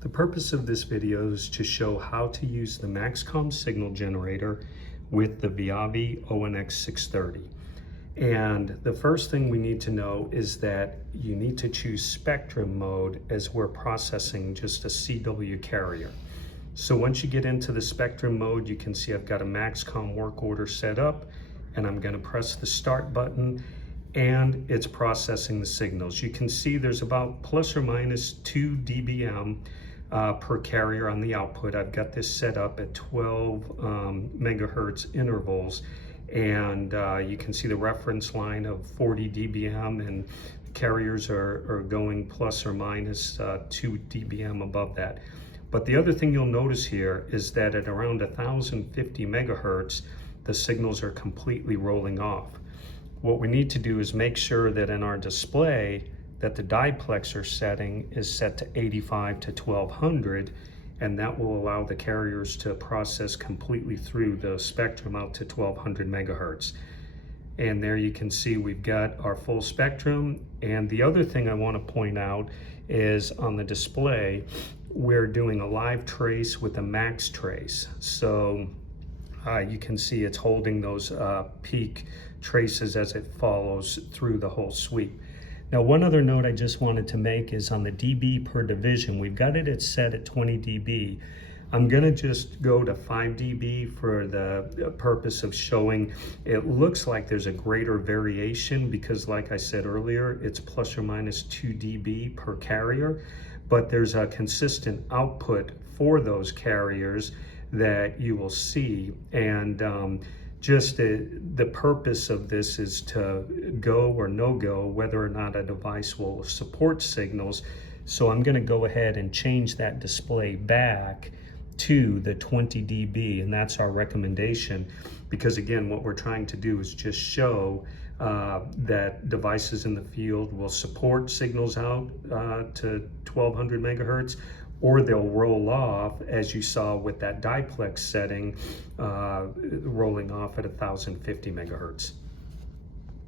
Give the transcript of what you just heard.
The purpose of this video is to show how to use the Maxcom Signal Generator with the Viavi ONX630. And the first thing we need to know is that you need to choose spectrum mode as we're processing just a CW carrier. So once you get into the spectrum mode, you can see I've got a Maxcom work order set up, and I'm going to press the start button and it's processing the signals. You can see there's about plus or minus 2 dBm per carrier on the output. I've got this set up at 12 megahertz intervals, and you can see the reference line of 40 dBm, and carriers are going plus or minus 2 dBm above that. But the other thing you'll notice here is that at around 1050 megahertz, the signals are completely rolling off. What we need to do is make sure that in our display that the diplexer setting is set to 85 to 1200, and that will allow the carriers to process completely through the spectrum out to 1200 megahertz. And there you can see we've got our full spectrum. And the other thing I want to point out is on the display, we're doing a live trace with a max trace. So you can see it's holding those peak traces as it follows through the whole sweep. Now, one other note I just wanted to make is on the dB per division. We've got it set at 20 dB. I'm gonna just go to 5 dB for the purpose of showing it looks like there's a greater variation because, like I said earlier, it's plus or minus 2 dB per carrier, but there's a consistent output for those carriers that you will see. And just the purpose of this is to go or no go whether or not a device will support signals. So I'm going to go ahead and change that display back to the 20 dB, and that's our recommendation, because again, what we're trying to do is just show that devices in the field will support signals out to 1200 megahertz, or they'll roll off, as you saw with that diplex setting, rolling off at 1050 megahertz.